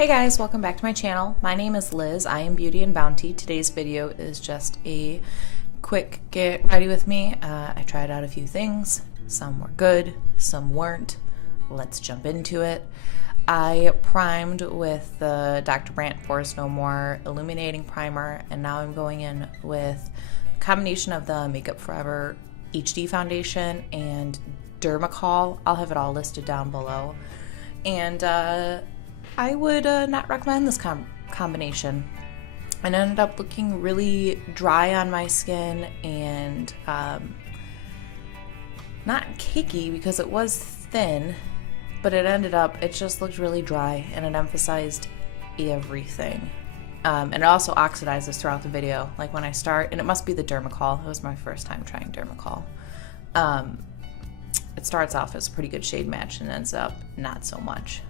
Hey guys, welcome back to my channel. My name is Liz. I am Beauty and Bounty. Today's video is just a quick get ready with me. I tried out a few things. Some were good, some weren't. Let's jump into it. I primed with the Dr. Brandt Pores No More Illuminating Primer, and now I'm going in with a combination of the Makeup Forever HD Foundation and Dermacol. I'll have it all listed down below. And I would not recommend this combination. It ended up looking really dry on my skin and not cakey because it was thin, but it just looked really dry and it emphasized everything. And it also oxidizes throughout the video. Like when I start, and it must be the Dermacol. It was my first time trying Dermacol. It starts off as a pretty good shade match and ends up not so much.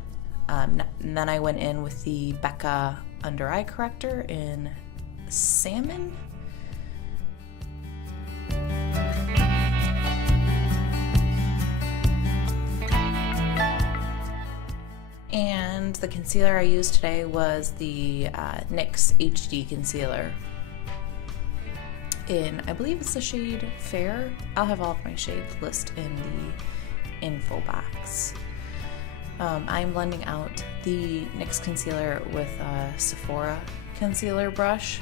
And then I went in with the Becca Under Eye Corrector in Salmon. And the concealer I used today was the NYX HD Concealer in, I believe it's the shade Fair. I'll have all of my shades listed in the info box. I'm blending out the NYX concealer with a Sephora concealer brush.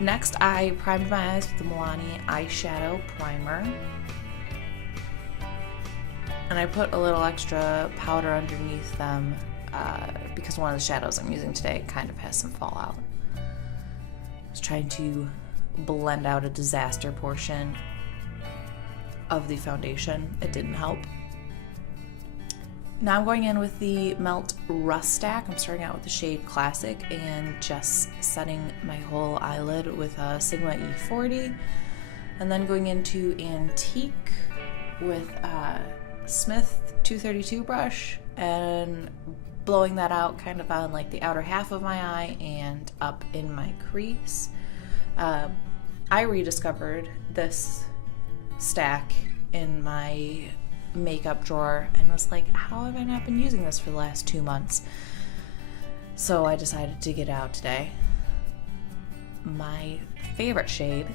Next, I primed my eyes with the Milani eyeshadow primer. And I put a little extra powder underneath them because one of the shadows I'm using today kind of has some fallout. I was trying to blend out a disaster portion of the foundation. It didn't help. Now I'm going in with the Melt Rust Stack. I'm starting out with the shade Classic and just setting my whole eyelid with a Sigma E40. And then going into Antique with a Smith 232 brush and blowing that out kind of on like the outer half of my eye and up in my crease. I rediscovered this stack in my makeup drawer and was like, how have I not been using this for the last 2 months? So I decided to get out today. My favorite shade,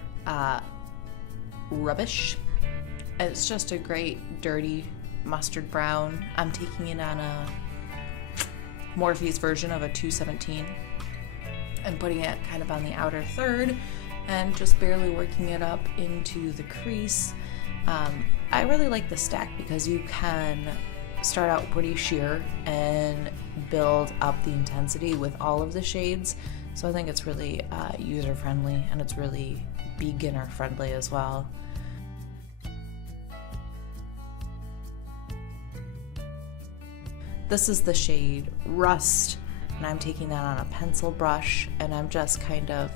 Rubbish. It's just a great dirty mustard brown. I'm taking it on a Morphe's version of a 217 and putting it kind of on the outer third and just barely working it up into the crease. I really like the stack because you can start out pretty sheer and build up the intensity with all of the shades. So I think it's really user friendly and it's really beginner friendly as well. This is the shade Rust, and I'm taking that on a pencil brush and I'm just kind of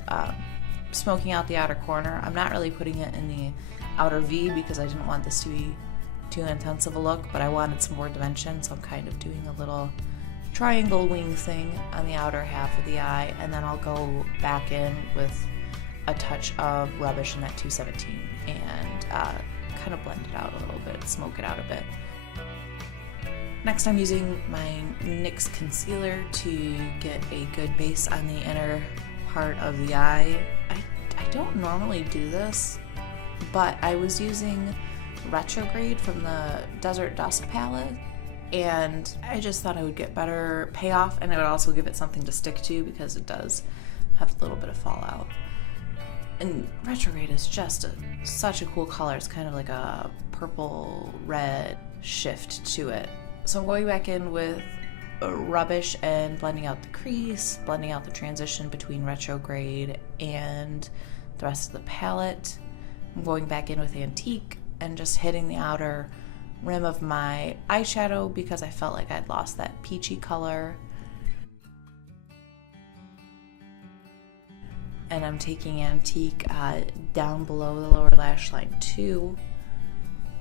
smoking out the outer corner. I'm not really putting it in the outer V because I didn't want this to be too intense of a look, but I wanted some more dimension, so I'm kind of doing a little triangle wing thing on the outer half of the eye, and then I'll go back in with a touch of Rubbish in that 217 and kind of blend it out a little bit, smoke it out a bit. Next, I'm using my NYX concealer to get a good base on the inner part of the eye. I don't normally do this, but I was using Retrograde from the Desert Dusk palette, and I just thought I would get better payoff, and it would also give it something to stick to because it does have a little bit of fallout. And Retrograde is just such a cool color. It's kind of like a purple-red shift to it. So I'm going back in with Rubbish and blending out the crease, blending out the transition between Retrograde and the rest of the palette. I'm going back in with Antique and just hitting the outer rim of my eyeshadow because I felt like I'd lost that peachy color. And I'm taking Antique down below the lower lash line too.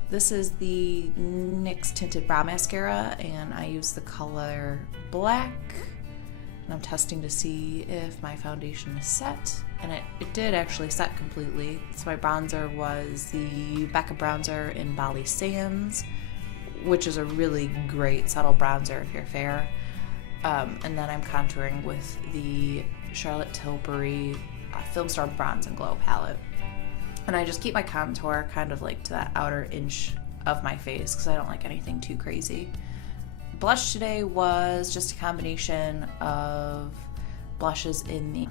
This is the NYX Tinted Brow Mascara, and I use the color Black. And I'm testing to see if my foundation is set, and it did actually set completely. So my bronzer was the Becca bronzer in Bali Sands, which is a really great subtle bronzer if you're fair. And then I'm contouring with the Charlotte Tilbury Film Star Bronze and Glow palette. And I just keep my contour kind of like to that outer inch of my face because I don't like anything too crazy. Blush today was just a combination of blushes in the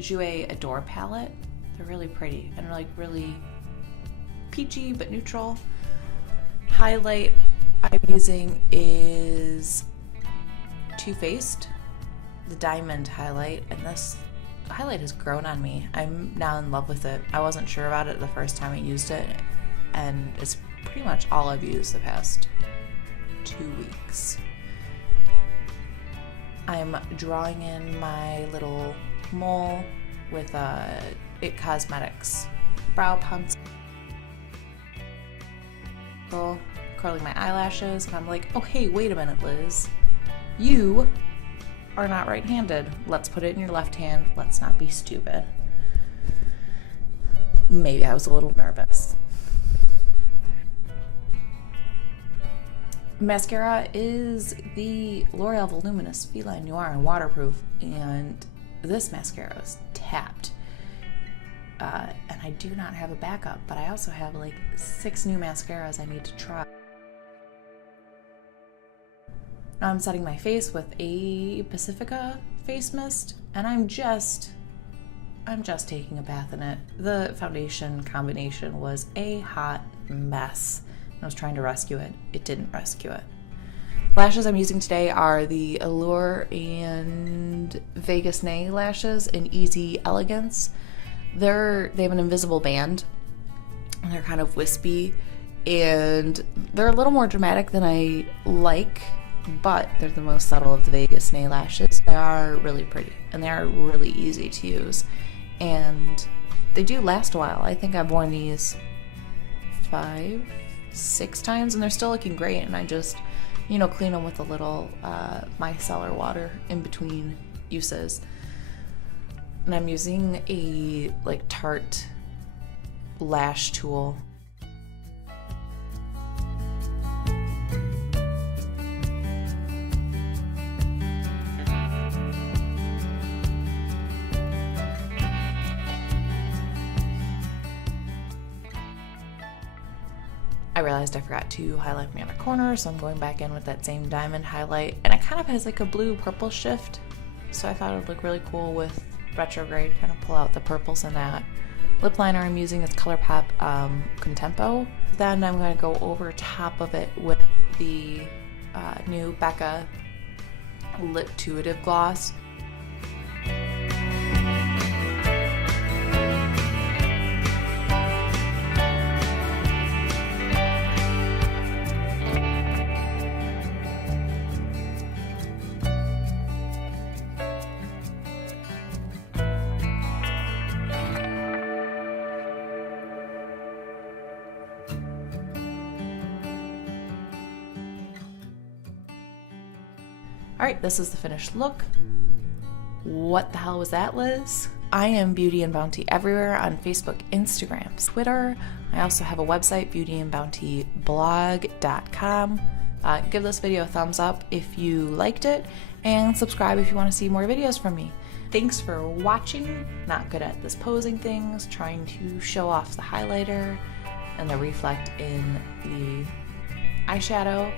Jouer Adore palette. They're really pretty and like really peachy but neutral. Highlight I'm using is Too Faced, the Diamond highlight, and this highlight has grown on me. I'm now in love with it. I wasn't sure about it the first time I used it, and it's pretty much all I've used the past 2 weeks. I'm drawing in my little mole with It Cosmetics brow pencil, curling my eyelashes, and I'm like, oh hey, wait a minute, Liz. You are not right-handed. Let's put it in your left hand. Let's not be stupid. Maybe I was a little nervous. Mascara is the L'Oreal Voluminous Feline Noir and Waterproof, and this mascara is tapped. And I do not have a backup, but I also have like 6 new mascaras I need to try. Now I'm setting my face with a Pacifica face mist, and I'm just taking a bath in it. The foundation combination was a hot mess. I was trying to rescue it. It didn't rescue it. Lashes I'm using today are the Allure and Vegas Nay lashes in Easy Elegance. They have an invisible band, and they're kind of wispy, and they're a little more dramatic than I like, but they're the most subtle of the Vegas Nay lashes. They are really pretty, and they are really easy to use, and they do last a while. I think I've worn these 5-6 times, and they're still looking great, and I just, clean them with a little micellar water in between uses. And I'm using a Tarte lash tool. I realized I forgot to highlight my inner corner, so I'm going back in with that same diamond highlight, and it kind of has like a blue-purple shift, so I thought it would look really cool with Retrograde, kind of pull out the purples in that. Lip liner I'm using is ColourPop Contempo. Then I'm going to go over top of it with the new Becca Lip Tuitive Gloss. Alright, this is the finished look. What the hell was that, Liz? I am Beauty and Bounty everywhere on Facebook, Instagram, Twitter. I also have a website, beauty.and.bounty.blog.com. Give this video a thumbs up if you liked it, and subscribe if you want to see more videos from me. Thanks for watching. Not good at this posing things, trying to show off the highlighter and the reflect in the eyeshadow.